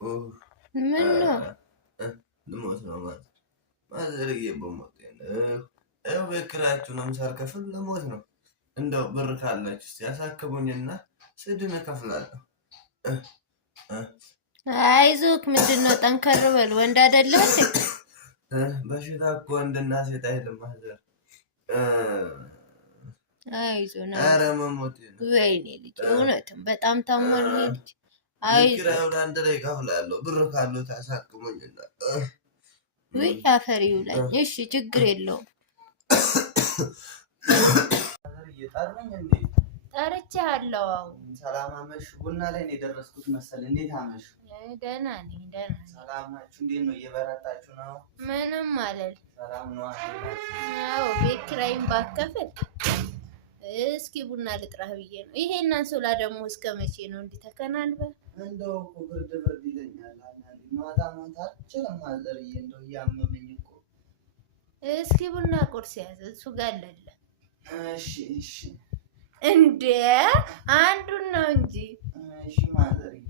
ምን ነው ልሞት ነው ማለት ማዘርዬ በሞት ነው በክራችሁንም ሳልከፍል ልሞት ነው። እንደው ብር ካላችሁ እስቲ ያሳክሙኝና ስድን እከፍላለሁ። አይዞክ ምንድነው ጠንከር በል ወንድ አይደለም እንዴ? በሽታ እኮ ወንድና ሴት አይደለም ማዘር። አይዞና ኧረ መሞቴ ነው። ወይኔ ልጅ እውነትም በጣም ታሟል ልጅ። አይዞ ኪራዩን አንድ ላይ እከፍላለሁ ብር ካለው ታሳክሙኝና። ወይ አፈር ይውላኝ። እሺ ችግር የለውም። እየጠሩኝ እንዴ? ጠርቼሃለሁ። ሰላም አመሽ። ቡና ላይ ነው የደረስኩት መሰል። እንዴት አመሽ? ደህና ነኝ ደህና ነኝ። ሰላም ናችሁ? እንዴት ነው? እየበረታችሁ ነው? ምንም አለል። ሰላም ነው? አዎ ቤት ኪራይም ባከፍል እስኪ ቡና ልጥራህ ብዬ ነው። ይሄን አንሶላ ደግሞ እስከ መቼ ነው እንዲህ ተከናንበህ? እንደው እኮ ብርድ ይለኛል። ማታ ማታ አልችልም ማዘርዬ፣ እንደው እያመመኝ እኮ። እስኪ ቡና ቁርስ ያዘ እሱ ጋር አለለ። እሺ እሺ። እንዴ አንዱን ነው እንጂ። እሺ ማዘርዬ።